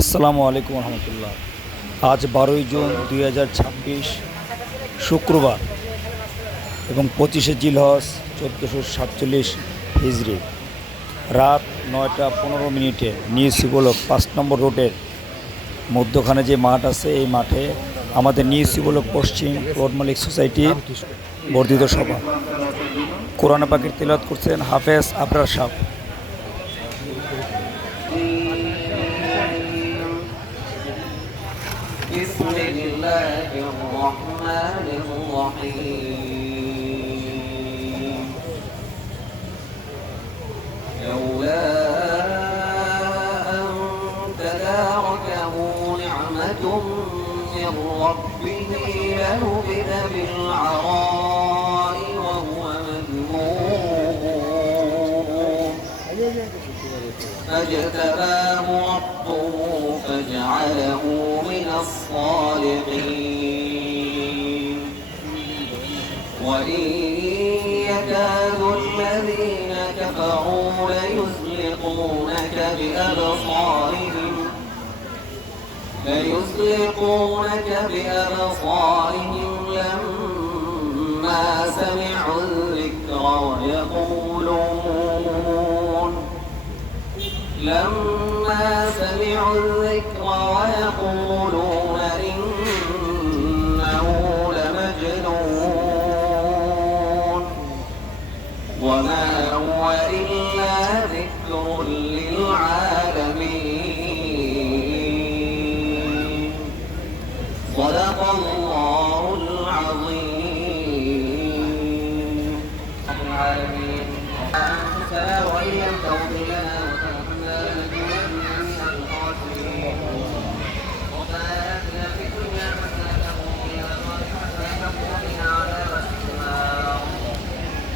আসসালামু আলাইকুম রহমতুল্লাহ। আজ 12ই জুন 2026 শুক্রবার এবং 25শে জিলহজ 1447 হিজরি। রাত 9টা 15 মিনিটে নিউ শিবলক 5 নম্বর রোডের মধ্যখানে যে মাঠ আছে এই মাঠে আমাদের নিউ শিবলক পশ্চিম রোড মালিক সোসাইটির বর্ধিত সভা। কোরআন পাকের তিলাওয়াত করছেন হাফেজ আবরার সাহেব। بسم الله الرحمن الرحيم لولا أن تداركه نعمة من ربه لنبذ بالعراء وهو مذموم فاجتباه ربه فجعله من الصالحين وإن يكاد الذين كفروا ليزلقونك بأبصارهم لما سمعوا الذكر ويقولون إنه لمجنون وما هو إلا ذكر للعالمين صدق الله العظيم العالمين أنفسنا وإن لم تغفر لنا وترحمنا لنكونن من الخاسرين ربنا آتنا في الدنيا حسنة وفي الآخرة حسنة وقنا عذاب النار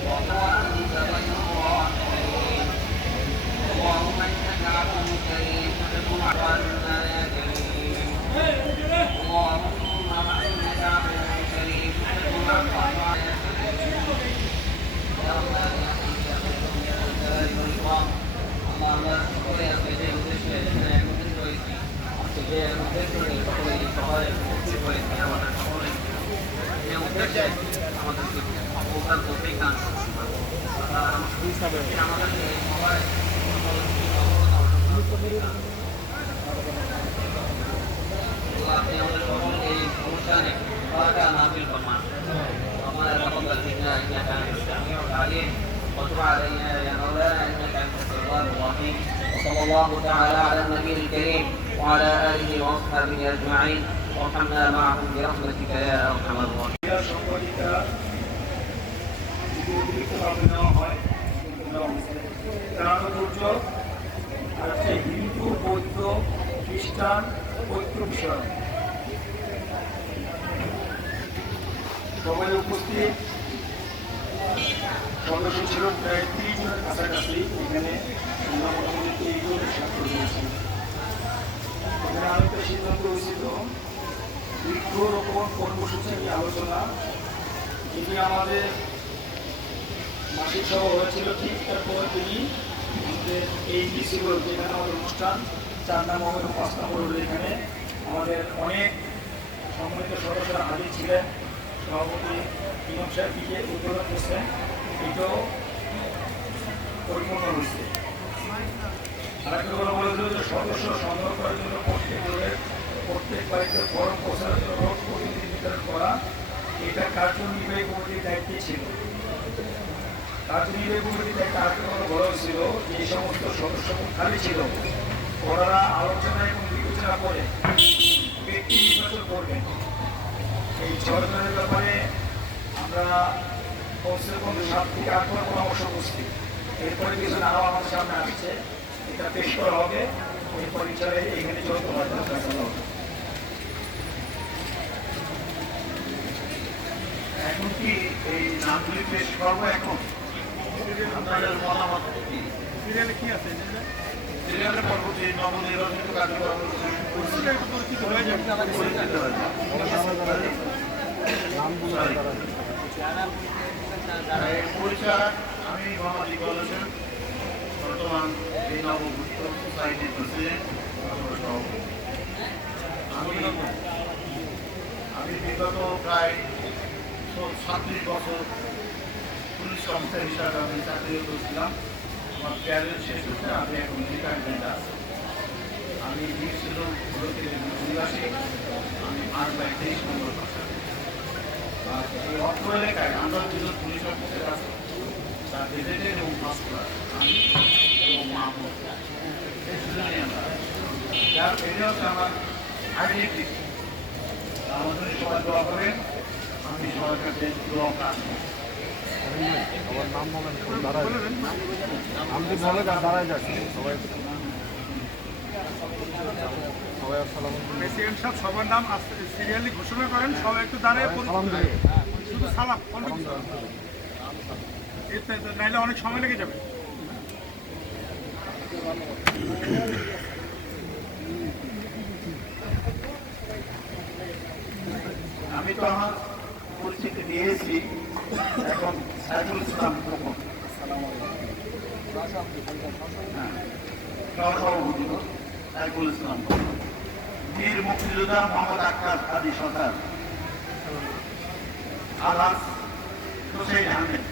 وأنت خير الراحمين اللهم إنك عفو كريم تحب عنا يا كريم اللهم إنك عفو كريم تحب عنا يا كريم يا رحمن يا رحيم يا خير يا جلال والإكرام اللهم اذكر يا سيدي وتشفي لنا يا مدد ويسي وتجي يا مدد ويسي الفضائل ويسي يا ولد حولك يا مدد আমাদের উপকার করতে কাজ আপনি আমাদের সকলকে এই অনুষ্ঠানে বারাকা নাযিল ফরমান ربنا تقبل منا انك انت السميع العليم وتب علينا يا مولانا انك انت التواب الرحيم وصلى الله تعالى على النبي الكريم وعلى اله واصحابه اجمعين وارحمنا معهم برحمتك يا ارحم الراحمين হিন্দু বৌদ্ধ খ্রিস্টান ঐক্য বিষয় সবাই উপস্থিত সদস্য ছিল প্রায় 30 জনের কাছাকাছি। এখানে আমরা মোটামুটি 30 জন স্বাক্ষর করেছি। এখানে আরেকটা সিদ্ধান্ত হয়েছিল বৃক্ষরোপণ কর্মসূচি নিয়ে আলোচনা, যেটি আমাদের মাসিক সভা হয়েছিল। ঠিক তারপর তিনি আমাদের এই ডিসিগুলো যেখানে আমাদের অনুষ্ঠান 4 নম্বর এবং 5 নম্বর এখানে আমাদের অনেক সম্মানিত সদস্যরা হাজির ছিলেন। সভাপতি ইমাম সাহেব দিকে উদ্বোধন করছেন, এটাও পরিপূর্ণ হয়েছে। আরেকটা কথা বলেছিল যে সদস্য সংগ্রহ করার জন্য প্রত্যেক বাড়িতে ফর্ম পৌঁছানোর জন্য প্রতিনিধি নির্ধারণ করা, এটা কার্যনির্বাহী কমিটির দায়িত্বে ছিল। কার্যনির্বাহী কমিটির দায়িত্বে আরেকটা কথা বলা হয়েছিল যে এই সমস্ত সদস্য খালি ছিল, ওনারা আলোচনা এবং বিবেচনা করে ব্যক্তি নির্বাচন করবেন। এই 6 জনের ব্যাপারে আমরা কমসে কম 7 থেকে 8 বার পরামর্শ করছি। এরপরে কিছু আরও আমাদের সামনে আসছে, এটা পেশ করা হবে। এরপর ইচ্ছারে এখানে চলতে হবে। এখন কি এই নামগুলি পেশ করবো? এখন আপনাদের মতামত কি? সিরিয়ালে কি আছে? সিরিয়ালের পরবর্তী নবনির্বাচিত কার্যক্রম পরিচয়। আমি মোহাম্মদ ইকবাল হোসেন, বর্তমান এই নবগঠিত সোসাইটির প্রেসিডেন্ট। প্রায় 37 বছর পুলিশ অফিসার হিসাবে আমি চাকরি করেছিলাম। আমার ক্যারিয়ার শেষ হচ্ছে, আমি এখন রিটায়ারমেন্টে আছি। আমি ছিল নিবাসী, আমি 5/23 নম্বর বাসা। আর এই অর্থ এলাকায় আমরা দুজন পুলিশ অফিসার আছে, তার গেজেটেড এবং ফার্স্ট ক্লাস আমি এবং মাহমুদ, এই দুজনেই আমরা। যার এটা হচ্ছে আমার আইডেন্টিটি। আমাদের সবাই দোয়া করেন, আমি সবার কাছে দোয়া প্রার্থনা। আমি বলে দাঁড়ায় যাচ্ছি সবাই প্রেসিডেন্ট সাহেব সবার নাম সিরিয়ালি ঘোষণা করেন, সবাই একটু দাঁড়িয়ে সালাম দেবে। শুধু সালাম নাইলে অনেক সময় লেগে যাবে। আমি তো আমার পরিচিতি দিয়েছি, এখন সাইফুল ইসলাম খোকন সহসভাপতি সাইফুল ইসলাম খোকন, বীর মুক্তিযোদ্ধা মোহাম্মদ আক্কাস আদি সরকার, আলহাজ হোসেন আহমেদ,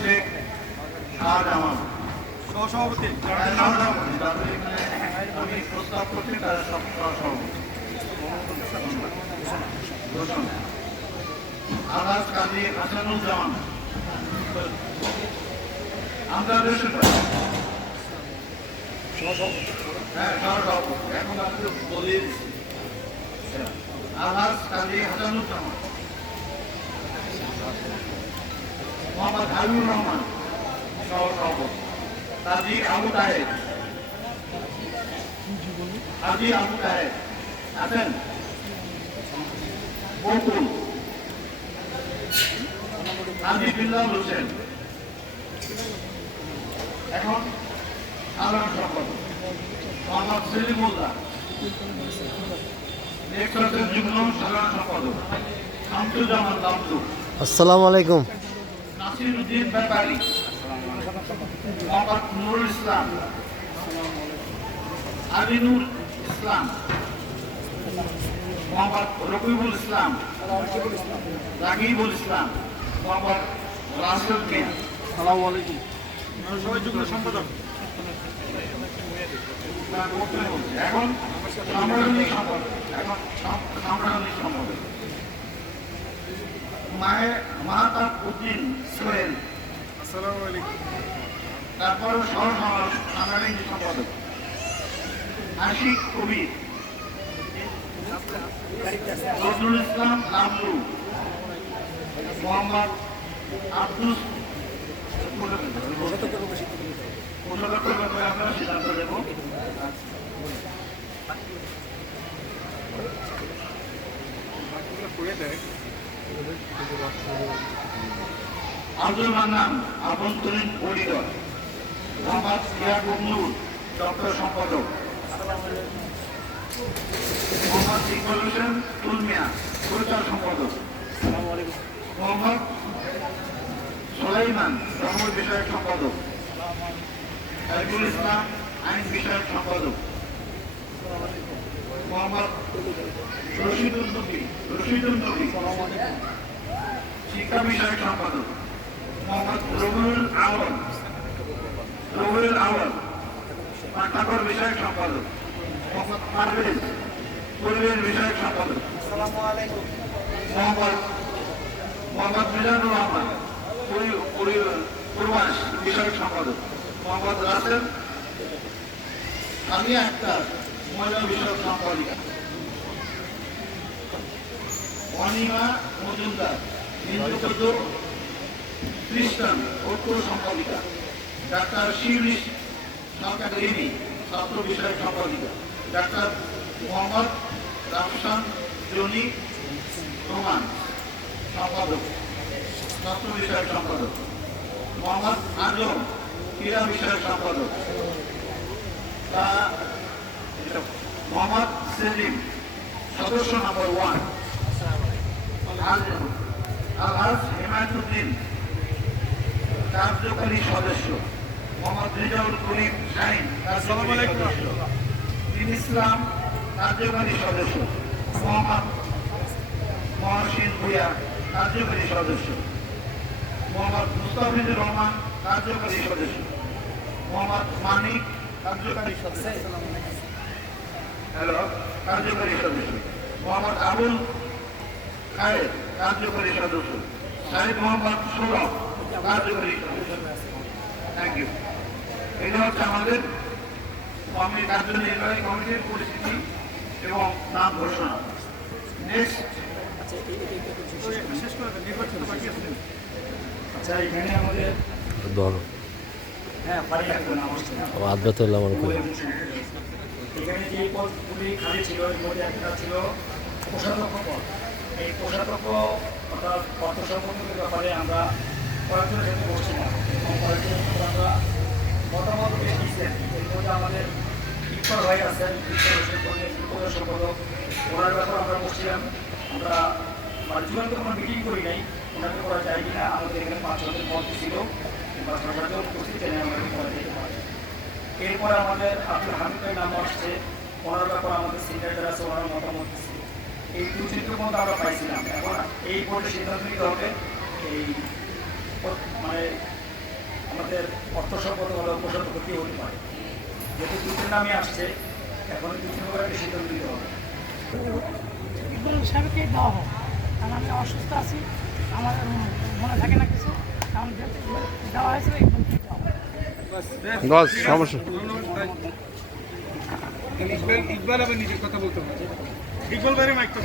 শেখ শাহজামান সহসভাপতি সহসভাপতি, তারপরে এখানে আমি প্রস্তাব করছি তারা সব সহসভাপতি। আলহাজ কাজী হাসানুজ্জামান, আমরা হ্যাঁ সহসভাপতি, এখন আমি তো বলি আলহাজ কাজী হাসানুজ্জামান, মোহাম্মদ হাবিবুর রহমান সহসভাপতি, কাজী আবু তাহের, কাজী আবু তাহের আছেন, বকুল, কাজী বিল্লাল হোসেন এখন সাধারণ সম্পাদক, মোহাম্মদ সেলিমুল্লাহ নেক্সটের যুগ্ম সাধারণ সম্পাদক, শামসুজ্জামান লামদু, আসসালামু আলাইকুম। নাসির উদ্দিন ব্যাপারী, মোহাম্মদ নুরুল ইসলাম, আমিনুল ইসলাম, মোহাম্মদ রকিবুল ইসলাম, রাকিবুল ইসলাম, মোহাম্মদ রাসেল মিয়া। সালামু আলাইকুম। সবাই যুগ্ম সম্পাদক। এখন সাংগঠনিক সম্পাদক, এখন সাংগঠনিক সম্পাদক মাহাতাব উদ্দিন সোহেল, আসসালামু আলাইকুম। তারপর সাংগঠনিক সম্পাদক আশিক কবির, নজরুল ইসলাম লামলু, মোহাম্মদ আব্দুল আমরা সিদ্ধান্ত দেব। আব্দুল মান্নান আভ্যন্তরীণ পরিদর, মোহাম্মদ ইয়াকুব নূর দপ্তর সম্পাদক, মোহাম্মদ ইকবাল হোসেন তুলমিয়া পরিচালক সম্পাদক, মোহাম্মদ সোলাইমান ধর্ম বিষয়ক সম্পাদক, সাইফুল ইসলাম আইন বিষয়ক সম্পাদক, মোহাম্মদ রশিদুল নবী শিক্ষা বিষয়ক সম্পাদক, মোহাম্মদ রবিউল আওয়াল পাঠাগর বিষয়ক সম্পাদক, মোহাম্মদ পারভেজ পরিবেশ বিষয়ক সম্পাদক, মোহাম্মদ মিজানুর রহমান পূর্বাস বিষয়ক সম্পাদক, মোহাম্মদ রাসেল আলিয়া আক্তার মহিলা বিষয়ক সম্পাদিকা, অনিমা মজুমদার হিন্দু খ্রিস্টান ঐক্য সম্পাদিকা, ডাক্তার শিউলি সরকার রিনি ছাত্র বিষয়ক সম্পাদিকা, doctor Mohammad Rafsan Johnny Roman সম্পাদক ছাত্র বিষয়ক সম্পাদক, মোহাম্মদ আজম ক্রীড়া বিষয়ক সম্পাদক, মোহাম্মদ সেলিম সদস্য নম্বর 1, আলহাজ হেমায়তুদ্দিন কার্যকরী সদস্য, মোহাম্মদ রিজাউল করিম শাহিন কার্যকরী সদস্য, ইসলাম কার্যকরী সদস্য, মোহাম্মদ মহসিন ভূঁইয়া কার্যকরী সদস্য, মোহাম্মদ মুস্তাফিজুর রহমান কার্যকরী সদস্য, মোহাম্মদ মানিক কার্যকরী সদস্য, কার্যকরী সদস্য, মোহাম্মদ আবুল খায়ের কার্যকরী সদস্য, সাহেব মোহাম্মদ সৌরভ কার্যকরী সদস্য। Thank you. এটা হচ্ছে আমাদের কমিটি কার্যনির্বাহী কমিটির পরিস্থিতি এবং নাম ঘোষণা। নেক্সট, আচ্ছা এখানে আমাদের ধরো হ্যাঁ বাড়ি রাখবেন আমার আদ্রা তো এলাম এখানে যে পদগুলি খালি ছিল এর মধ্যে একটা ছিল কোষাধ্যক্ষ পদ। এই কোষাধ্যক্ষ অর্থাৎ অর্থ সম্পর্কের ব্যাপারে আমরা কয়েকজনের সাথে বসছিলাম এবং কয়েকজনের সাথে আমরা মতামত পেশ দিচ্ছেন। এর মধ্যে আমাদের ইকবাল ভাই আছেন, ইকবাল সম্পাদক, ওনার ব্যাপারে আমরা বসছিলাম। আমরা জীবনে কোনো মিটিং করি নাই, ওনাকে করা যায় কিনা। আমাদের এখানে 5-6 পদ ছিল, 5-6 উপস্থিত চাই আমাদের করা যেতে পারে। এরপরে আমাদের আব্দুল হামিদের নাম আসছে, ওনার ব্যাপারে আমাদের সিনিয়র যারা আছে ওনার মতামত দিচ্ছে। এই 2-3 পর্যন্ত আমরা পাইছিলাম। এখন এই বোর্ডে সিদ্ধান্ত নিতে হবে এই মানে আমাদের অর্থ সম্পদ হলে উপসর্গ কী হতে পারে। যেহেতু 2-3 নামই আসছে, এখন 2-3 করে একটা সিদ্ধান্ত নিতে হবে। ইকবাল সাহেবকে দেওয়া হোক, কারণ আমি অসুস্থ আছি, আমার মনে থাকে না কিছু, কারণ যেহেতু দেওয়া হয়েছিল ইকবালকে দেওয়া হোক। বস সমস্যা ইকবাল আবার নিজের কথা বলতে হবে। ইকবাল বাইরে মাইক তো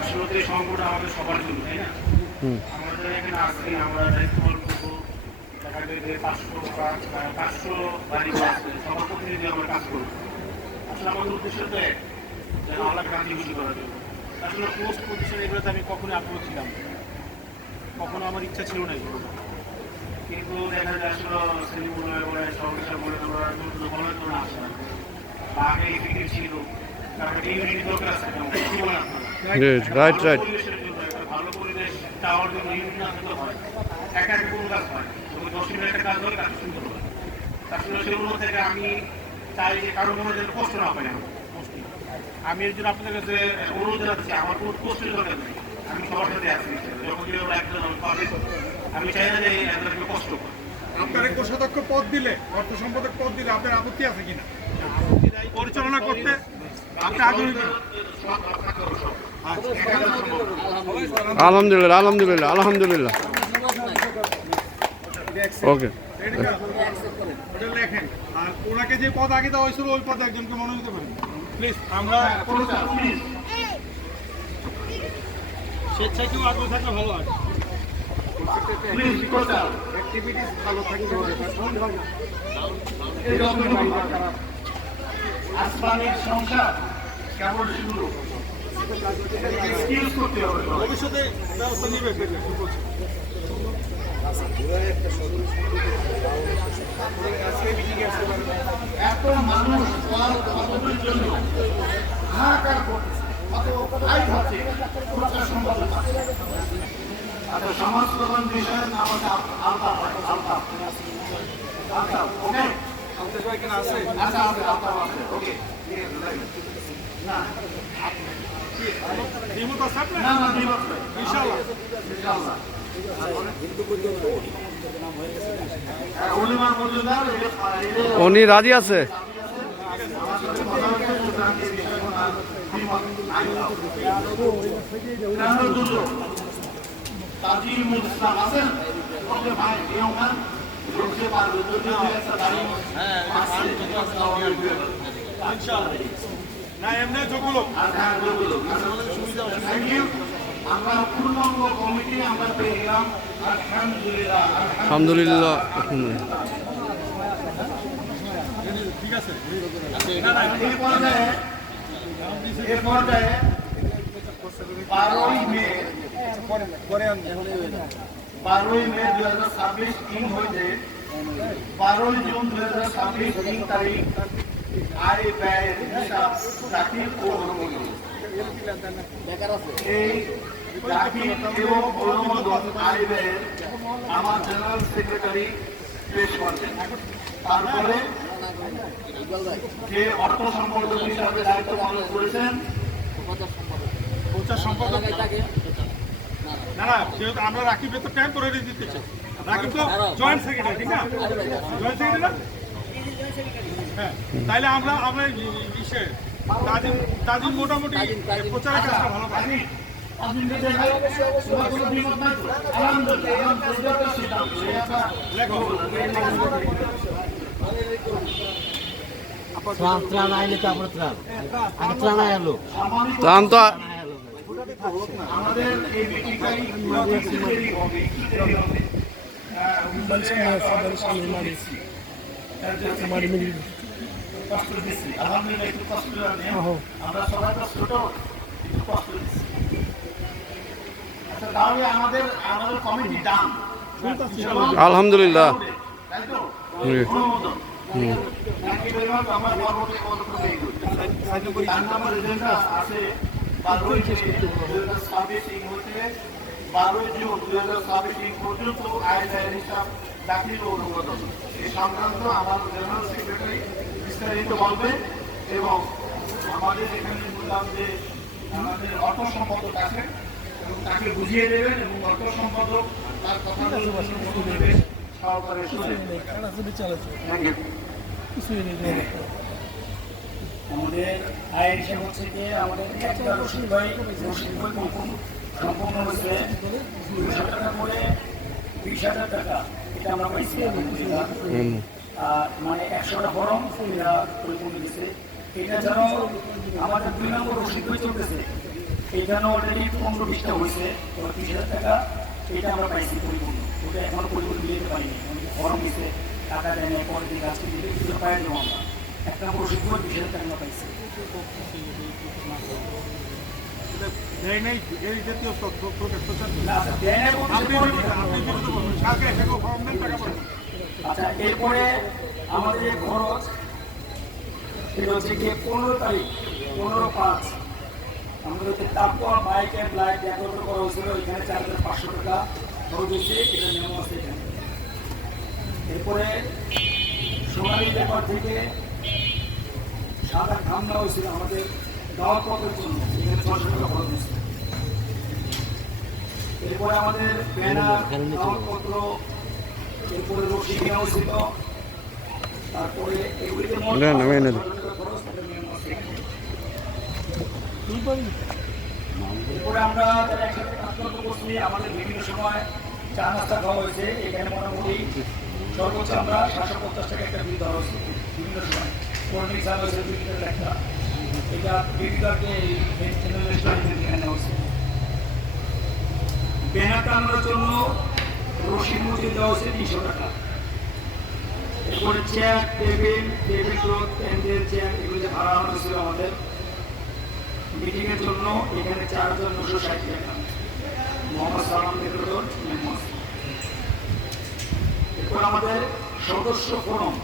আসলে সংকট আমাদের সবার জন্য, তাই না? আমাদের এখানে আসছি, আমরা দায়িত্ব পালন করবো। দেখা যায় যে 500 বাড়ি আছে, সবার প্রতিনিধি আমরা কাজ করবো। আসলে আমাদের উদ্দেশ্য তো এক, যেন আল্লাহকে রাজি খুশি করার জন্য। আসলে পোস্ট পজিশন এগুলোতে আমি কখনোই আগ্রহ ছিলাম না, কখনো আমার ইচ্ছা ছিল না এগুলো। কিন্তু দেখা যায় আসলে শ্রেণী বলে সরকার বলে আমরা নতুন বলার জন্য আসে না। বা আগে এই ফিকির ছিল, কারণ একটা ইউনিটি দরকার আছে, কি বলেন আপনারা? রাইট রাইট পরিবেশের জন্য, একটা ভালো পরিবেশ চাওয়ার জন্য ইউনিটি না থাকতে হয়, একা একটা কোনো কাজ হয়, তবে 10 মিনিট একটা কাজ হলে কাজ সুন্দর হয়। আসলে সেগুলো থেকে আমি চাই যে কারো মনে যেন কষ্ট না পাই আমার পোস্টিং। আমি এর জন্য আপনাদের কাছে অনুরোধ জানাচ্ছি, আমার কোনো পোস্টের দরকার নেই, আমি সবার সাথে আছি। যখন কেউ একজন পাবে, আমি চাই না যে একজনকে কষ্ট করে। আপনার কোষাধ্যক্ষ পদ দিলে, অর্থ সম্পাদক পদ দিলে আপনার আপত্তি আছে কিনা পরিচালনা করতে? আপনি আগ্রহী কিনা? আলহামদুলিল্লাহ আলহামদুলিল্লাহ আলহামদুলিল্লাহ ওকে ওটা লেখেন। আর ওনাকে যে পদ আগে দেওয়া হয়েছিল ওই পদে একজনকে মনোনীত করেন প্লিজ। আমরা স্বেচ্ছায় কেউ আগ্রহ থাকলে ভালো হয়, অ্যাক্টিভিটিস ভালো থাকতে হবে। আসমানের সংসার কেমন শুরু, এক্সকিউজ করতে হবে। ভবিষ্যতে ব্যবস্থা নিবে এত মানুষ পদের জন্য হাহাকার করছে, কত ভাই হচ্ছে, প্রচার সম্ভব না। আচ্ছা, সমাজ প্রধান বিষয়ের নাম হচ্ছে আলতাফ। ওকে, আচ্ছা আলতাফ আছে, ওকে। না নিয়মিত আছে আপনার? না না দিবস ইনশাআল্লাহ ইনশাআল্লাহ। অনুমান মজুদার উনি রাজি আছে। তাজিমুল ইসলাম আছেন, ওকে ভাই নিয়মান ঢুকতে পারবে যদি একটা গাড়ি আসে ইনশাআল্লাহ। না এমনি যোগগুলো থ্যাংক ইউ। আমরা পূর্ণাঙ্গ কমিটি আমরা পেয়ে গেলাম, আলহামদুলিল্লাহ আলহামদুলিল্লাহ ঠিক আছে। এই পর্যায়ে 12ই মে 2026 দিন হইতে 12 জুন 2026 দিন তারিখ আয় ব্যয়ের হিসাব দাখিল ও অনুমোদন। এই দাখিল এবং অনুমোদন আয় ব্যয়ের আমার জেনারেল সেক্রেটারি পেশ করবেন। তারপরে যে অর্থ সম্পাদক হিসাবে দায়িত্ব পালন করেছেন প্রচার সম্পাদক না না যেহেতু আমরা রাকিবের তো টেম্পোরারি দিতে চাই। রাকিব তো জয়েন্ট সেক্রেটারি, ঠিক না? জয়েন্ট সেক্রেটারি না? হ্যাঁ, তাইলে আমরা ইসে তাজিম মোটামুটি প্রচারের কাজটা ভালো পারি। ত্রাণ আইলে তো আমরা ত্রাণ আগে ত্রাণ আয়ালো ত্রাণ তো আমাদের এই মিটিংটাই দেরি হবে, একটু দেরি হবে। কষ্ট দিচ্ছি, আলহামদুলিল্লাহ একটু কষ্ট নেই, আমরা সবাই তো ছোট, একটু কষ্ট দিচ্ছি। আচ্ছা, তাহলে আমাদের কমিটি ডান, আলহামদুলিল্লাহ। তাই তো? জি। অনুমোদন। Thank you very much. আমার পরবর্তী পদক্ষেপ এইগুলো। তার নাম্বার এজেন্ডা আছে 12 হতে 12 জুন 2026 পর্যন্ত আইন হিসাব দাখিল ও অনুমোদন। এই সংক্রান্ত আমার জেনারেল সেক্রেটারি বিস্তারিত বলবে এবং আমাদের এখানে বললাম যে আমাদের অর্থ সম্পাদক আছে এবং তাকে বুঝিয়ে দেবেন এবং অর্থ সম্পাদক তার কথাগুলো সহকারে শুনবেন। Thank you. আমাদের আয়ের হিসাব হচ্ছে যে আমাদের একটা রসিদ বই সম্পূর্ণ হয়েছে 200 টাকা করে 20,000 টাকা, এটা আমরা পাইছি আলহামদুলিল্লাহ। আর মানে 100টা ফরম এটা পরিপূর্ণ দিচ্ছে। এটা যেন আমাদের 2 নম্বর রসিদ বই চলতেছে, এখানে অলরেডি 15-20টা হয়েছে, 30,000 টাকা এটা আমরা পাইছি পরিপূর্ণ। ওটা এখনো পরিপূর্ণ দিতে পারিনি, ফরম দিচ্ছে, টাকা দেয় না, পরের দিন কাজকে দিতে কিছু পাই দেবো আমরা। একটা রসিদ বই 20,000 টাকা আমরা পাইছি। এই নেই এই জাতীয় প্রচার না, আচ্ছা, দেয় না বলতে আপনি বিরুদ্ধে বলবেন কালকে এসে ফর্ম দেন, টাকা পাবেন। আচ্ছা, এরপরে আমাদের যে খরচ সেটা হচ্ছে গিয়ে 15 তারিখ 15/5 আমাদের হচ্ছে তারপর বাইক অ্যান্ড লাইট একত্র করা হয়েছিল, এখানে 4,500 টাকা খরচ হয়েছে, এটা নেওয়া আছে এখানে। এরপরে সোনালী ব্যাপার থেকে সাদা খাম নেওয়া হয়েছিল আমাদের দাওয়াতপত্রের জন্য, এখানে 600 টাকা খরচ হয়েছে। এরপরে আমাদের ব্যানার, দাওয়াতপত্র, এরপরে রশি কেনা হয়েছিল, তারপরে এগুলিতে মোট না, না, না, না। খরচ, এটা নিয়ে আছে। এরপরে আমরা যারা একসাথে কাজ করতে করছি, আমাদের বিভিন্ন সময় চা নাস্তা খাওয়া হয়েছে, এখানে মোটামুটি সর্বোচ্চ আমরা 750 টাকা একটা বিল দেওয়া হয়েছে বিভিন্ন সময়। কোল্ড চা হয়েছে 2 লিটার একটা, এটা বিভিন্নকে এখানে নেওয়া হয়েছে। ব্যানার টানানোর জন্য রশিদ মজুরি দেওয়া হয়েছে 300 টাকা। এরপরে chair, table cloth, pandal, chair এগুলো যে ভাড়া আনা হয়েছিল আমাদের মিটিংয়ের জন্য, এখানে 4,960 টাকা। মোহাম্মদ সালাম নেতৃত্ব মেম্বার। এরপর আমাদের সদস্য ফরম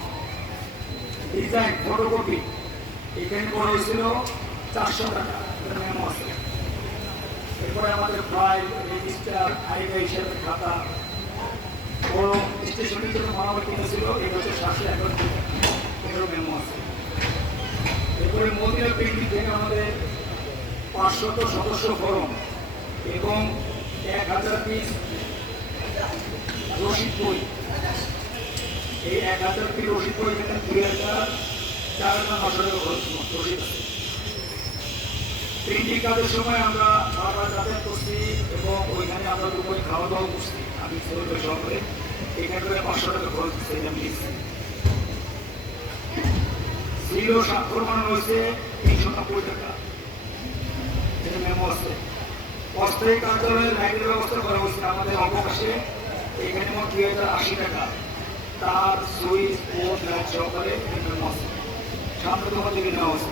ডিজাইন ফটোকপি এখানে করা হয়েছিল 400 টাকা, এটা মেমো আছে। এরপরে আমাদের ফাইল, রেজিস্টার, আইডি হিসাবে খাতা, ফরম, স্টেশনের জন্য মালামাল কিনেছিল, এটা হচ্ছে 711 টাকা, এটারও মেমো আছে। এরপরে মদিনা প্রিন্টিং থেকে আমাদের 500 সদস্য ফরম এবং 1000 পিস রসিদ বই। এই 1000 পিস রসিদ বই এখানে 2,400 টাকা খরচ রসিদ আছে। প্রিন্টিং কাজের সময় আমরা বারবার যাতায়াত করছি এবং ওইখানে আমরা দুপুরে খাওয়া দাওয়া করছি, আমি সহকারে এখানে 500 টাকা খরচ দিচ্ছি, এটা আমি লিখছি। ছিল স্বাক্ষর বানানো হয়েছে 390 টাকা, এটা মেমো আছে। অস্থায়ী কার্যালয়ের লাইটের ব্যবস্থা করা হয়েছে আমাদের অবকাশে, এখানে মোট 2,080 টাকা, তার সুইচ বোর্ড লাইট সহকারে মেমো আছে। সামনে তোমার থেকে নেওয়া হয়েছে।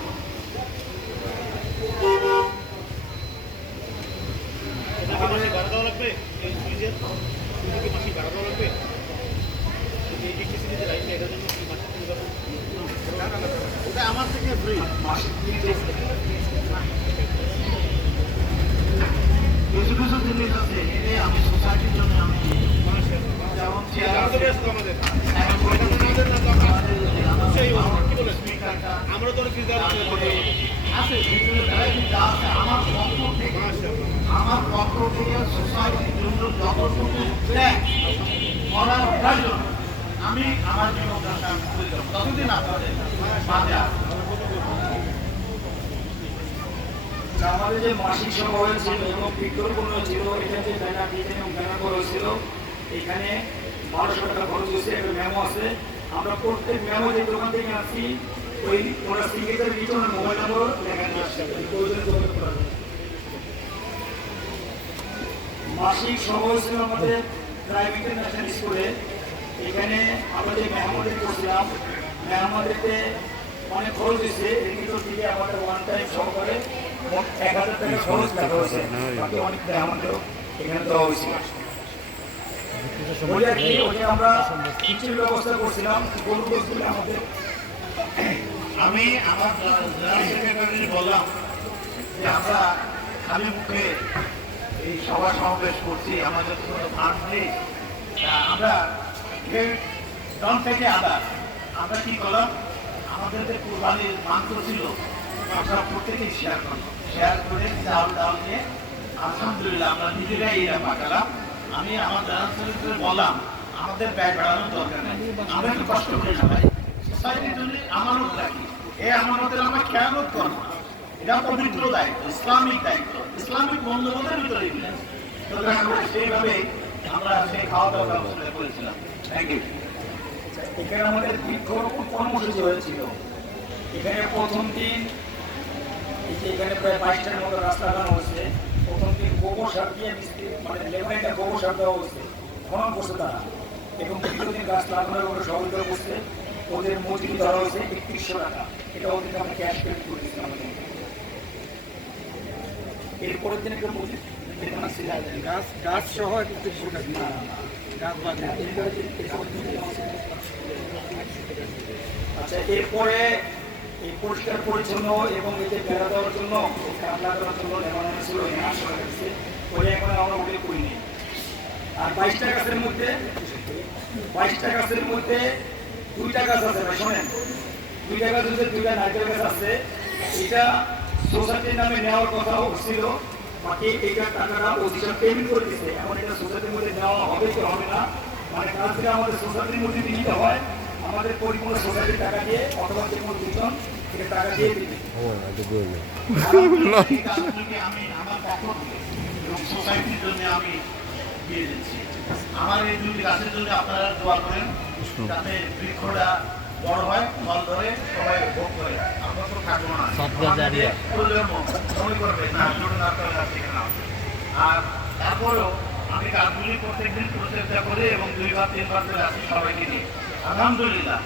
আমার থেকে ফ্রি কিছু কিছু জিনিস আছে, আমি সোসাইটির জন্য আমি যেমন চেয়ার আছে, যতটুকু দেয় করার প্রয়োজন আমি আমার জীবনটা করে যাবো ততদিন আপনাদের মাঝে আসবো। আমাদের যে মাসিক সভা হয়েছিল এবং বৃক্ষরোপণ হয়েছিল, এটা যে ব্যানার ডিজাইন এবং ব্যানার করা হয়েছিল, এখানে 1200 টাকা খরচ হয়েছে। একটা মেমো আছে, আমরা প্রত্যেক মেমো যে দোকান থেকে আসছি ওই ওরা সিগনেচার নিচে ওনার মোবাইল নম্বর লেখা নিয়ে আসছে, প্রয়োজনে যোগাযোগ করা যায়। মাসিক সভা হয়েছিল আমাদের প্রাইভেট ইন্টারন্যাশনাল স্কুলে। এখানে আমরা যে মেহমানদের করছিলাম, মেহমানদেরকে অনেক খরচ হয়েছে। এর ভিতর থেকে আমাদের ওয়ান টাইম সহকারে 1000 টাকা খরচ লেখা হয়েছে, বাকি অনেক মেহমানদেরও এখানে দেওয়া হয়েছিল। বলি আর কি, ওই যে আমরা খিচুড়ির ব্যবস্থা করছিলাম, গরু গোশগুলো আমাদের আমি আমার সেক্রেটারি বললাম যে আমরা খালি মুখে এই সভা সমাবেশ করছি, আমাদের কোনো ফান্ড নেই। আমরা ডন থেকে আমরা কি করলাম, আমাদের যে কুরবানির মাংস ছিল আমরা প্রত্যেকেই শেয়ার করে চাউল ডাল নিয়ে আলহামদুলিল্লাহ আমরা নিজেরাই এটা পাকালাম। আমি আমার জানার বললাম আমাদের ব্যয় বাড়ানোর দরকার নেই, আমরা একটু কষ্ট করি না ভাই, সোসাইটির জন্য আমানত রাখি। এই আমানতের আমরা খেয়ালত করবো না, এটা পবিত্র দায়িত্ব, ইসলামিক দায়িত্ব, ইসলামিক মূল্যবোধের ভিতরে সুতরাং সেইভাবে আমরা সেই খাওয়া দাওয়া ব্যবস্থা করেছিলাম। Thank you. এখানে আমাদের বৃক্ষরোপণ কর্মসূচি হয়েছিল। এখানে প্রথম দিন এই যে এখানে প্রায় 22টার মতো রাস্তা লাগানো হয়েছে। প্রথম দিন গোবর সার দিয়ে মানে লেবারিটা গোবর সার দেওয়া হয়েছে, খনন করছে তারা, এবং দ্বিতীয় দিন গাছ লাগানোর উপরে সহযোগিতা করছে। ওদের মজুরি ধরা হয়েছে 3100 টাকা, এটা ওদেরকে আমরা ক্যাশ পেমেন্ট করে দিচ্ছি আমাদের। এরপরের দিন একটা মজুরি গাছ সহ আচ্ছা, এরপরে এই পরিষ্কার পরিচ্ছন্ন এবং এতে বেড়া দেওয়ার জন্য কামলা করার জন্য লেবানো ছিল, ওই এখন আমরা উঠে করিনি। আর 22টা গাছের মধ্যে 2টা গাছ আছে ভাই, শোনেন, 2টা গাছ হচ্ছে 2টা নারকেল গাছ আছে। এটা সোসাইটির নামে নেওয়ার কথা ছিল, বাকি এইটার টাকাটা অফিসার পেমেন্ট করে দিচ্ছে। এখন এটা সোসাইটির মধ্যে নেওয়া হবে কি হবে না, মানে কাজটা আমাদের সোসাইটির মধ্যে নিতে হয়, আমাদের পরিপূর্ণ সোসাইটির টাকা দিয়ে অথবা যে কোনো দুজন এটা টাকা দিয়ে দিবে। আমি আমার পক্ষ থেকে এবং সোসাইটির জন্য আমি দিয়ে দিচ্ছি। আমার এই 2টি গাছের জন্য আপনারা দোয়া করেন যাতে বৃক্ষটা বড় হয়, ফল ধরে, সবাই ভোগ করে। আমরা তো থাকবো না, মনে করবে না ছোট নারকেল গাছ এখানে আছে। আর তারপরেও আমি গাছগুলি প্রত্যেকদিন পরিচর্যা করে এবং 2বার 3বার করে আসি সবাইকে নিয়ে। আলহামদুলিল্লাহ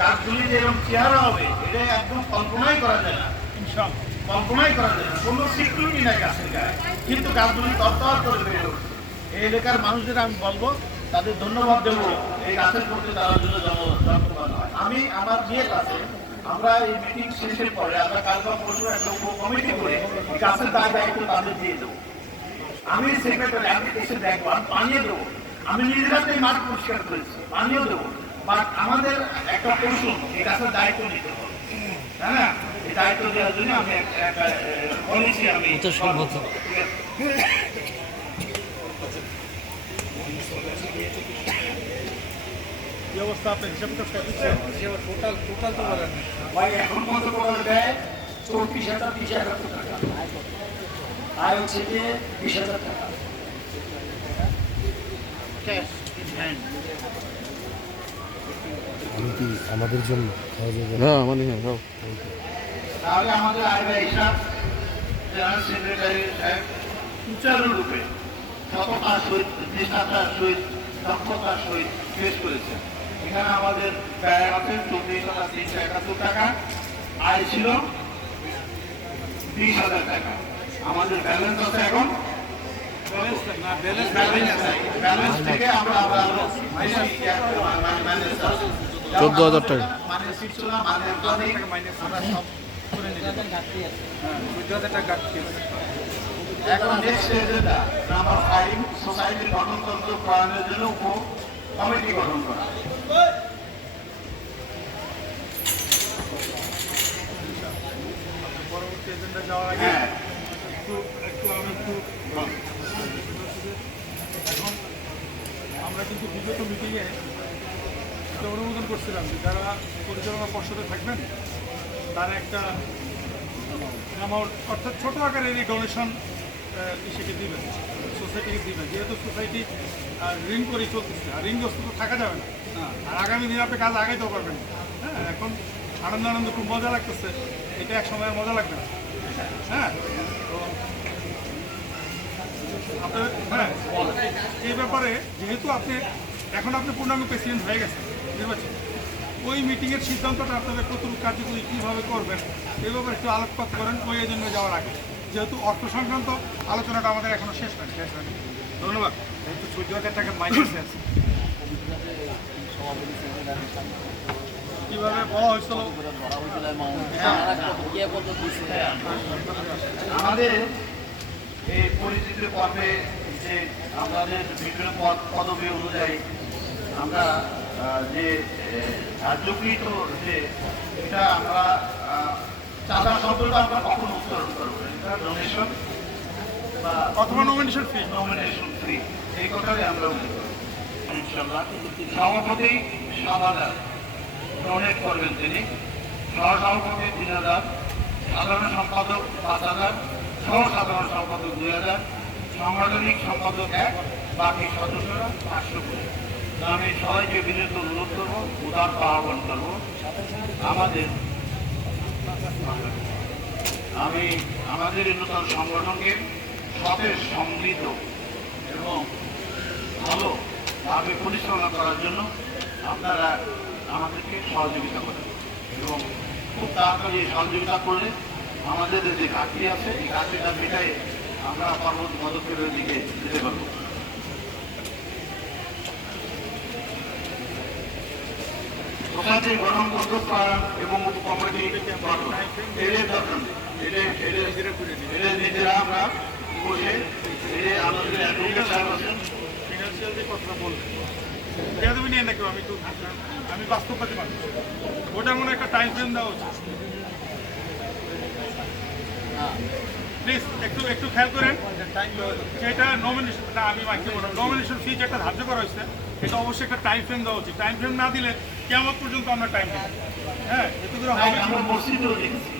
গাছগুলি যে এরকম চেহারা হবে এটা একদম কল্পনাই করা যায় না, কল্পনাই করা যায় না, কোনো সিকিউরিটি নাই গাছের গায়ে, কিন্তু গাছগুলি তরতর করে বেড়ে উঠছে। এই এলাকার মানুষদের আমি বলবো তাদের ধন্যবাদ দেবো, এই গাছের প্রতি তারা জন্য যত্নবান হয়। আমি আমার বিয়ের কাছে আমরা এই মিটিং শেষের পরে আমরা কাল বা পরশু একটা কমিটি করে গাছের দায়িত্ব তাদের দিয়ে দেবো। আমি সেক্রেটারি, আমি এসে দেখবো, আমি পানিয়ে দেবো, আমি নিজের হাতে মাঠ পরিষ্কার করেছি, পানিও দেবো, বাট আমাদের একটা পরিশ্রম এই গাছের দায়িত্ব নিতে হবে, তাই না? এই দায়িত্ব দেওয়ার জন্য আমি একটা পলিসি আমি ব্যবস্থা আপনি হিসাব করতে টোটাল তো বলেন ভাই, এখন পর্যন্ত টোটাল দেয় 34,000 টাকা, আর হচ্ছে যে 20,000 টাকা ক্যাশ ইন হ্যান্ড। আমাদের জন্য হ্যাঁ আমাদের হ্যাঁ সব তাহলে আমাদের আইবা হিসাব জেনারেল সেক্রেটারি সাহেব সুচারুরূপে সততার সহিত, নিষ্ঠাতার সহিত, দক্ষতার সহিত পেশ করেছেন। এখানে আমাদের ব্যয় আছে 24,371 টাকা, আয় ছিল 20,000 টাকা। আমাদের ব্যালেন্স আছে এখন ব্যালেন্স থেকে আমরা আবার 14,000 টাকা। মানে ছিল মানে আমরা সব করে নিলাম। এখন নেক্সট এজেন্ডা নাম্বার 5, সোসাইটির গঠনতন্ত্র প্রণয়নের জন্য কমিটি গঠন করা। পরবর্তী এজেন্ডা যাওয়ার আগে হ্যাঁ একটু আমি এখন কিন্তু বিগত মিটিংয়ে একটা অনুমোদন করছিলাম যে যারা পরিচালনা পর্ষদে থাকবেন তারা একটা অ্যামাউন্ট অর্থাৎ ছোটো আকারের এই ডোনেশন ইসেকে দিবেন, সোসাইটিকে দিবেন, যেহেতু সোসাইটি ঋণ করেই চলতেছে, আর ঋণগ্রস্ত তো থাকা যাবে না। আর আগামী দিনে আপনি কাজ আগাইতেও পারবেন না। হ্যাঁ, এখন আনন্দ খুব মজা লাগতেছে, এটা এক সময় মজা লাগবে না। হ্যাঁ, তো আপনার হ্যাঁ এই ব্যাপারে যেহেতু আপনি পূর্ণাঙ্গ প্রেসিডেন্ট হয়ে গেছেন নির্বাচন, ওই মিটিংয়ের সিদ্ধান্তটা আপনাদের কতটুকু কার্যকরী কীভাবে করবেন এই ব্যাপারে একটু আলোকপাত করেন ওই এজেন্ডা যাওয়ার আগে, যেহেতু অর্থ সংক্রান্ত আলোচনাটা আমাদের এখনো শেষ হয়নি। ধন্যবাদ। এই তো 14,000 টাকা মাইনাসে আছে, কীভাবে বলা হয়েছিল আমাদের এই পরিচিত পর্বে যে আমাদের বিভিন্ন পদবি অনুযায়ী আমরা যে ধার্যকৃত যে এটা আমরা চাঁদা সম্পর্কে আমরা কখনো উত্তোলন করবো না, ডোনেশন বা অথবা নমিনেশন ফ্রি এই কথাটাই আমরা ইনশাল্লাহ। সভাপতি 7,000 ডোনেট করবেন তিনি, সহসভাপতি 3,000, সাধারণ সম্পাদক 5,000, সহ সাধারণ সম্পাদক 2,000, সাংগঠনিক সম্পাদক 1, বাকি সদস্যরা 500 করে। আমি সবাইকে বিনীত অনুরোধ করবো, উদার আহ্বান করবো আমাদের এই নূতন সংগঠনকে সতেজ, সমৃদ্ধ এবং ভালোভাবে পরিচালনা করার জন্য আপনারা আমাদেরকে সহযোগিতা করেন এবং খুব তাড়াতাড়ি সহযোগিতা করলে আমাদের যে ঘাটতি আছে এই ঘাটতিটা মেটাই আমরা পরবর্তী পদক্ষেপের দিকে যেতে পারবো। সোসাইটি গঠন করা এবং কমিটি গঠন এদের দরকার এদের নিজেরা আমরা বসে আমাদের অ্যাডভোকেট সাহেব আছেন ফিনান্সিয়াল যে কথাটা বলবেন বেয়াদবি নিয়ে না কেউ, আমি বাস্তববাদী মানুষ, ওটা মনে একটা টাইম ফ্রেম দেওয়া উচিত। প্লিজ একটু খেয়াল করেন, যেটা নমিনেশন না আমি মাইকে বললাম নমিনেশন ফি যেটা ধার্য করা হয়েছে এটা অবশ্যই একটা টাইম ফ্রেম দেওয়া উচিত। টাইম ফ্রেম না দিলে কেমন পর্যন্ত আমরা টাইম দেব? হ্যাঁ, এত করে হবে আমরা মসজিদেও দেখছি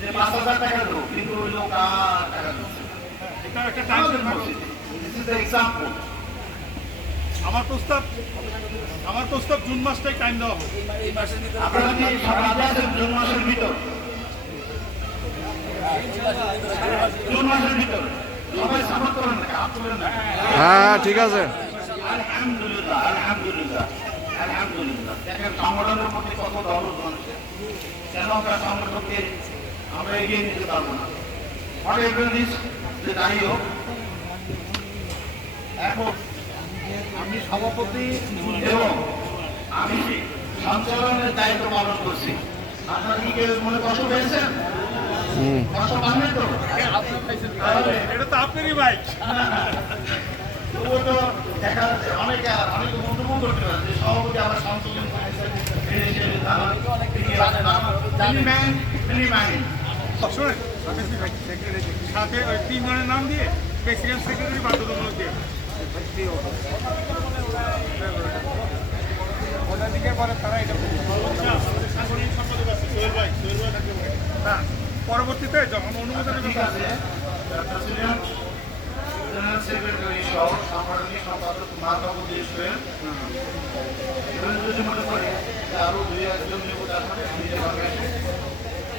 যে 5,000 টাকা দেবো কিন্তু ওই লোক টাকা দিচ্ছে। এটা একটা time frame. This is the example. আমার প্রস্তাব জুন মাসটাই টাইম দেওয়া হবে। আপনারা কি রাজি আছেন জুন মাসের ভিতর? জুন মাসের ভিতর সবাই সাপোর্ট করেন না, হাত তোলেন না। হ্যাঁ ঠিক আছে। আলহামদুলিল্লাহ আলহামদুলিল্লাহ আলহামদুলিল্লাহ। দেখেন সংগঠনের প্রতি কত দরদ মানুষের, কেন আমরা সংগঠনকে আমরা এগিয়ে নিতে পারবো না? যে যাই হোক, এখন আমি সভাপতি এবং আমি সঞ্চালনের দায়িত্ব পালন করছি। আপনারা কি কেউ মনে কষ্ট পেয়েছেন? কষ্ট পাননি তো? এটা তো আপনারই বাইক। তবুও তো দেখা যাচ্ছে অনেকে মন্তব্য করতে পারে যে সভাপতি আবার সঞ্চালন শোনেন, সাথে ওই 3 জনের নাম দিয়ে প্রেসিডেন্ট সেক্রেটারি বাধ্যতামূলক দিয়ে ওদের দিকে পরে তারা এটা সাংগঠনিক সম্পাদক আছে সোহেল ভাই থাকতে পারে। হ্যাঁ, পরবর্তীতে যখন অনুমোদনের ঠিক আছে, প্রেসিডেন্ট জেনারেল সেক্রেটারি সহ সাংগঠনিক সম্পাদক মাহবুব সোহেল যদি মনে করি আরো 2-1 নেব, তারপরে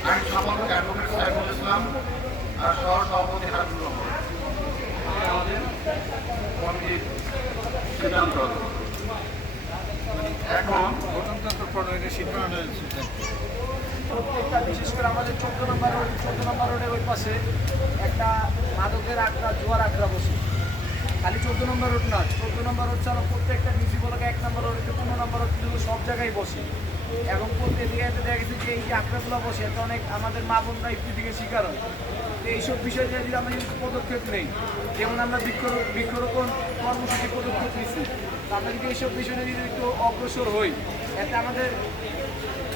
আইন সম্পাদক অ্যাডভোকেট সাইফুল ইসলাম আর সহ সভাপতি হাবিবুর রহমান আমাদের কমিটির সিদ্ধান্ত। এখন গণতন্ত্র প্রণয়নের সিদ্ধান্ত হয়েছে প্রত্যেকটা বিশেষ করে আমাদের 14 নম্বর রোডের ওই পাশে একটা মাদকের আখড়া, জোয়ার আখড়া বসে। খালি 14 নম্বর রোড না, 14 নম্বর রোড ছাড়া প্রত্যেকটা ডিসি বলাকে 1 নম্বর রোড, 15 নম্বর রোড কিন্তু সব জায়গায় বসে। এবং প্রত্যেক জায়গাতে দেখা গেছে যে এই যে আখড়াগুলো বসে এটা অনেক আমাদের মা বোনরা ইত্যাদিকে শিকার হয়। তো এইসব বিষয়ে যদি আমরা যদি পদক্ষেপ নেই, যেমন আমরা বৃক্ষরোপণ কর্মসূচি পদক্ষেপ নিচ্ছি, তো আমরা যদি এইসব বিষয়ে যদি একটু অগ্রসর হই, এতে আমাদের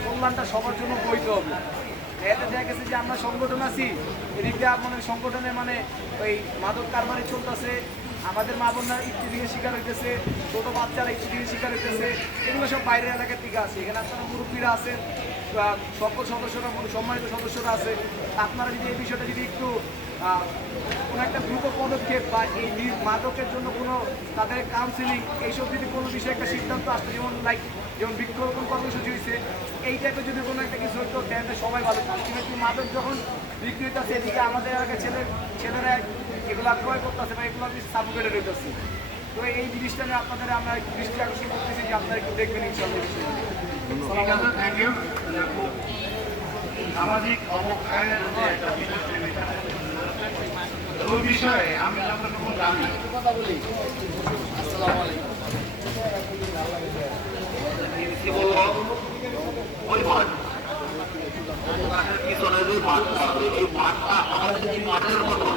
কল্যাণটা সবার জন্য বৈধ হবে। এতে দেখা গেছে যে আমরা সংগঠন আছি, এদিকে আপনাদের সংগঠনে মানে ওই মাদক কারবারি চলতেছে, আমাদের মা বোনরা ইফতিজিংয়ের শিকার হইতেছে, ছোটো বাচ্চারা ইফতিজিংয়ের শিকার হইতেছে, এগুলো সব বাইরের এলাকার থেকে আছে। এখানে আপনারা মুরব্বীরা আছেন, সকল সদস্যরা, সম্মানিত সদস্যরা আছে। আপনারা যদি এই বিষয়টা যদি একটু কোনো একটা দ্রুত পদক্ষেপ বা এই মাদকের জন্য কোনো তাদের কাউন্সিলিং এইসব যদি কোনো বিষয়ে একটা সিদ্ধান্ত আসতো, যেমন বৃক্ষরোপণ কর্মসূচি হয়েছে, এই টাইপের যদি কোনো একটা কিছু হতো তাহলে সবাই ভালো থাকতো। কিন্তু মাদক যখন বিক্রি হইতেছে এদিকে আমাদের এলাকায় ছেলেরা এগুলো ক্রয় করতেছে বা এগুলো সাবুকেটে রইতেছে। তো এই জিনিসটা নিয়ে আপনাদের আমরা দৃষ্টি আকর্ষণ করতেছি যে আপনারা একটু দেখবেন ইনশাআল্লাহ। ঠিক আছে, থ্যাংক ইউ। সামাজিক অবক্ষয়ের যে একটা বিষয়, ওই বিষয়ে আমি যতটুকু জানি, কথা বলি। আসসালামু আলাইকুম। কি বলবো, ওই মাঠ মাঠের পিছনে যে মাঠটা আছে, এই মাঠটা আমাদের এই মাঠের মতো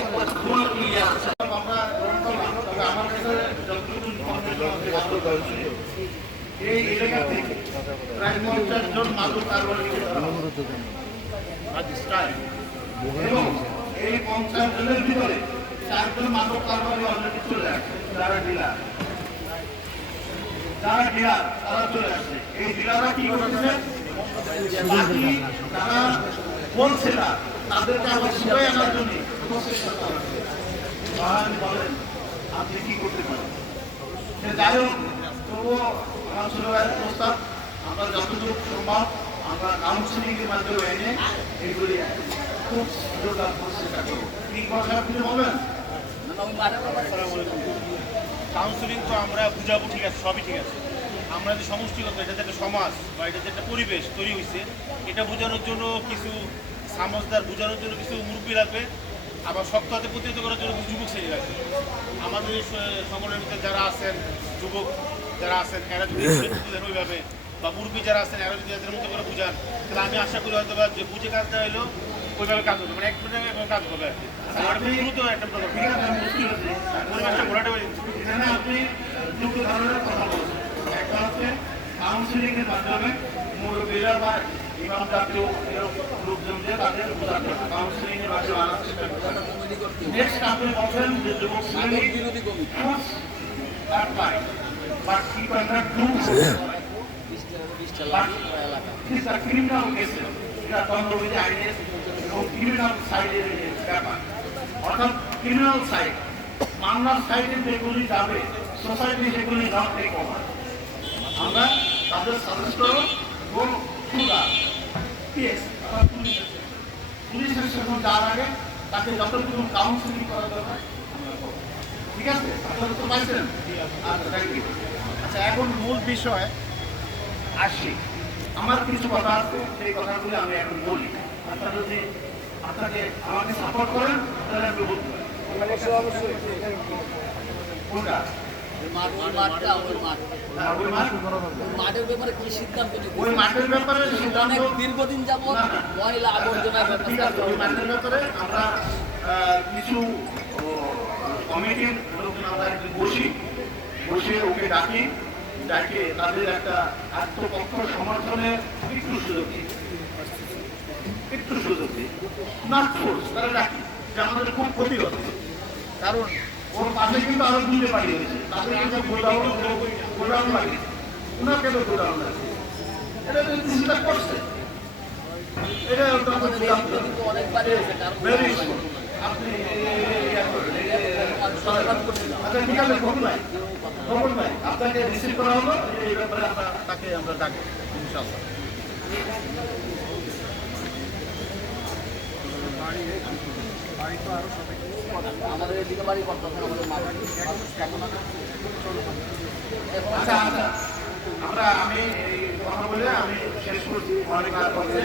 একবার ফুল ক্লিয়ার আছে। আমরা গ্রহণ করলাম, তবে আমার কাছে যতটুকু এই এলাকা থেকে প্রায় 50 জন মাদক কারবারি এবং এই 50 জনের ভিতরে 4 জন মাদক কারবারি অলরেডি চলে আসছে। যারা ডিলার তারা চলে আসছে। এই ডিলাররা কি করতেছে, বাকি তারা বলছে না, তাদেরকে আবার সবাই আনার জন্য প্রচেষ্টা চালাচ্ছে। বলেন আপনি কি করতে পারেন? যাই হোক, তবুও আমার ছোট ভাইয়ের প্রস্তাব, আমরা যতটুকু সম্ভব আমরা কাউন্সিলিং এর মাধ্যমে এনে এগুলি খুব জোরদার চেষ্টা করবো। কি কথা আপনি বলবেন? কাউন্সিলিং তো আমরা বুঝাবো, ঠিক আছে, সবই ঠিক আছে। আমরা যে সমষ্টিগত, এটা যে একটা সমাজ বা এটা যে একটা পরিবেশ তৈরি হয়েছে, এটা বোঝানোর জন্য কিছু সমাজদার, বোঝানোর জন্য কিছু মুরব্বী লাগবে, আবার শক্ত হাতে প্রতিহত করার জন্য কিছু যুবক শ্রেণী লাগবে। আমাদের সংগঠনের ভিতরে যারা আছেন, যুবক যারা আছেন, এরা যদি বুঝেন ওইভাবে, বা মুরব্বী যারা আছেন এরা যদি এদের মতো করে বুঝান, তাহলে আমি আশা করি হয়তো বা যে বুঝে কাজ দেওয়া হলো ওইভাবে কাজ হবে, মানে এক মিনিটে কাজ হবে আর কি। দ্রুত একটা পরিবেশটা ঘোরাতে পারি। এখানে আপনি দুটো ধরনের কথা বলছেন। একটা হচ্ছে কাউন্সিলিং এর মাধ্যমে মুরব্বীরা বা ইমাম জাতীয় লোকজন দিয়ে তাদের বোঝাতে হবে, কাউন্সিলিং এর মাধ্যমে আনার চেষ্টা করতে হবে। নেক্সট আপনি বলছেন যে যুবক শ্রেণী but he cannot do but these are criminal cases. এটা দণ্ডবিধি আইনের এবং ক্রিমিনাল সাইডের ব্যাপার, অর্থাৎ ক্রিমিনাল সাইড, মামলার সাইডে যেগুলি যাবে সোসাইটি সেগুলি নট টেক ওভার। আমরা তাদের সাজেস্ট করব ও সুরা পিএস অর্থাৎ পুলিশের সাথে যাওয়ার আগে তাকে যতটুকু কাউন্সিলিং করা দরকার। ঠিক আছে, আপনারা তো পাইছেন। আচ্ছা, থ্যাংক ইউ। আচ্ছা, এখন মূল বিষয় আসি। আমার কিছু কথা আছে, সেই কথাগুলো আমি এখন বলি। আপনারা যদি আপনাকে আমাকে সাপোর্ট করেন তাহলে আমি বলতে পারি। কোনটা? মাঠের ব্যাপারে কি সিদ্ধান্ত নিতে? ওই মাঠের ব্যাপারে অনেক দীর্ঘদিন যাবত ময়লা আবর্জনা ওই মাঠের ব্যাপারে আমরা কিছু কমিটির লোক আমরা বসে ওকে ডাকি, তাদের একটা আত্মপক্ষ সমর্থনের একটু সুযোগ দিই, নট ফোর্স, তারা ডাকি যে আমাদের খুব ক্ষতি হচ্ছে। কারণ ওর পাশে কিন্তু আরো দুটো বাড়ি হয়েছে, তাদের কিন্তু গোডাউন লাগে, ওনাকে তো গোডাউন লাগে, এটা তো চিন্তা করছে। এটা অনেকবারই হয়েছে, কারণ আপনি আচ্ছা, ঠিক আছে, খবর নাই, আপনাকে রিসিভ করা হলো, এই ব্যাপারে তাকে আমরা ডাকি ইনশাআল্লাহ। আমাদের এদিকে বাড়ি করতেছেন আমাদের মাঠ। আচ্ছা আচ্ছা, আমি এই কথা বলে আমি শেষ করছি। অনেক কাজ করছে।